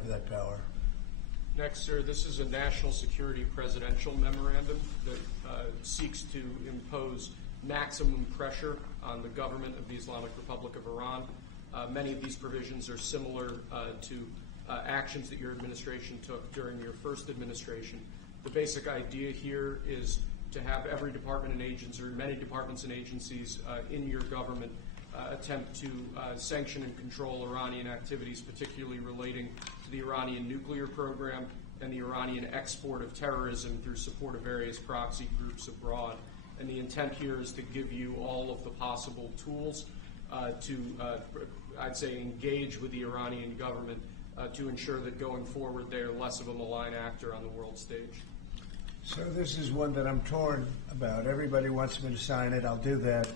have that power. Next, sir, this is a national security presidential memorandum that seeks to impose maximum pressure on the government of the Islamic Republic of Iran. Many of these provisions are similar to actions that your administration took during your first administration. The basic idea here is to have every department and agency, or many departments and agencies in your government attempt to sanction and control Iranian activities, particularly relating to the Iranian nuclear program and the Iranian export of terrorism through support of various proxy groups abroad. And the intent here is to give you all of the possible tools to, I'd say, engage with the Iranian government to ensure that going forward they're less of a malign actor on the world stage. So this is one that I'm torn about. Everybody wants me to sign it. I'll do that.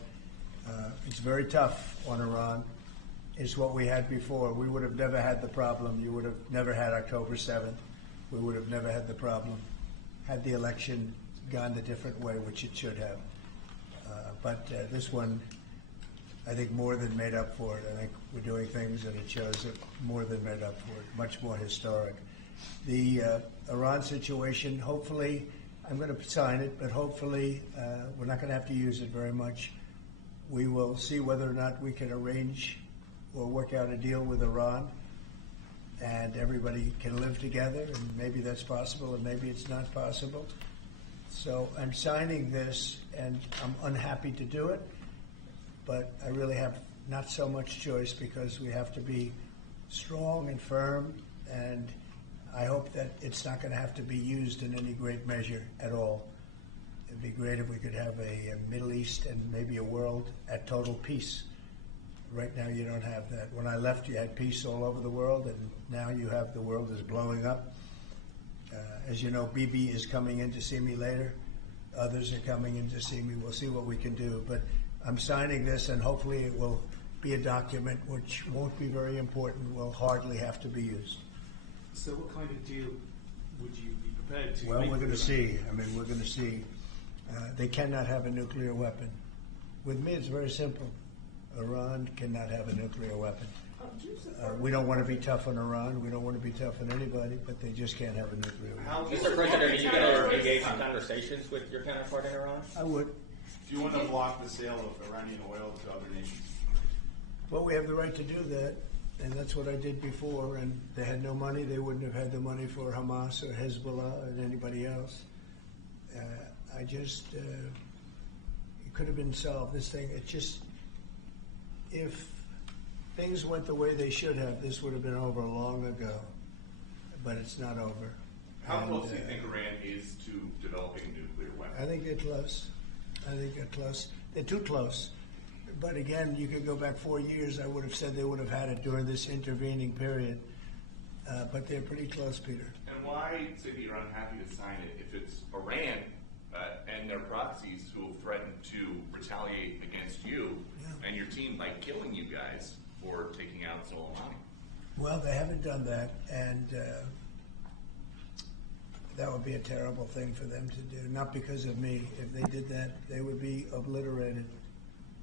It's very tough on Iran. It's what we had before. We would have never had the problem. You would have never had October 7th. We would have never had the problem had the election gone a different way, which it should have. But this one, I think, more than made up for it. I think we're doing things, and it shows it more than made up for it, much more historic. The Iran situation, hopefully, I'm going to sign it, but hopefully we're not going to have to use it very much. We will see whether or not we can arrange or work out a deal with Iran, and everybody can live together, and maybe that's possible, and maybe it's not possible. So I'm signing this, and I'm unhappy to do it, but I really have not so much choice because we have to be strong and firm, and I hope that it's not going to have to be used in any great measure at all. It'd be great if we could have a Middle East and maybe a world at total peace. Right now you don't have that. When I left, you had peace all over the world, and now you have the world is blowing up. As you know, Bibi is coming in to see me later. Others are coming in to see me. We'll see what we can do. But I'm signing this, and hopefully it will be a document which won't be very important, will hardly have to be used. So what kind of deal would you be prepared to Well, make? we're going to see. I mean, we're going to see. They cannot have a nuclear weapon. With me, it's very simple. Iran cannot have a nuclear weapon. We don't want to be tough on Iran. We don't want to be tough on anybody, but they just can't have a nuclear weapon. Mr. President, are you going to engage in conversations with your counterpart in Iran? I would. Do you want to block the sale of Iranian oil to other nations? Well, we have the right to do that, and that's what I did before, and they had no money. They wouldn't have had the money for Hamas or Hezbollah and anybody else. It could have been solved, this thing. It just, if things went the way they should have, this would have been over long ago, but it's not over. How close do you think Iran is to developing a nuclear weapon? I think they're close. They're too close. But again, you could go back 4 years. I would have said they would have had it during this intervening period. But they're pretty close, Peter. And why say that you're unhappy to sign it if it's Iran and their proxies who will threaten to retaliate against you and your team by killing you guys for taking out Soleimani? Well, they haven't done that, and that would be a terrible thing for them to do. Not because of me. If they did that, they would be obliterated.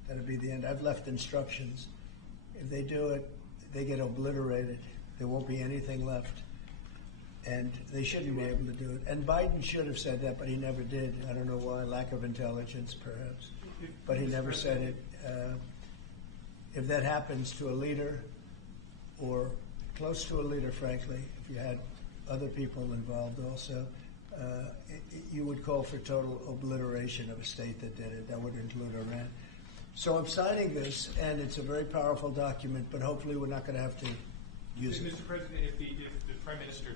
That would be the end. I've left instructions. If they do it, they get obliterated. There won't be anything left. And they shouldn't be able to do it. And Biden should have said that, but he never did. I don't know why. Lack of intelligence, perhaps. But he never said it. If that happens to a leader, or close to a leader, frankly, if you had other people involved also, you would call for total obliteration of a state that did it. That would include Iran. So I'm signing this, and it's a very powerful document, but hopefully we're not going to have to use it. Mr. President, if the Prime Minister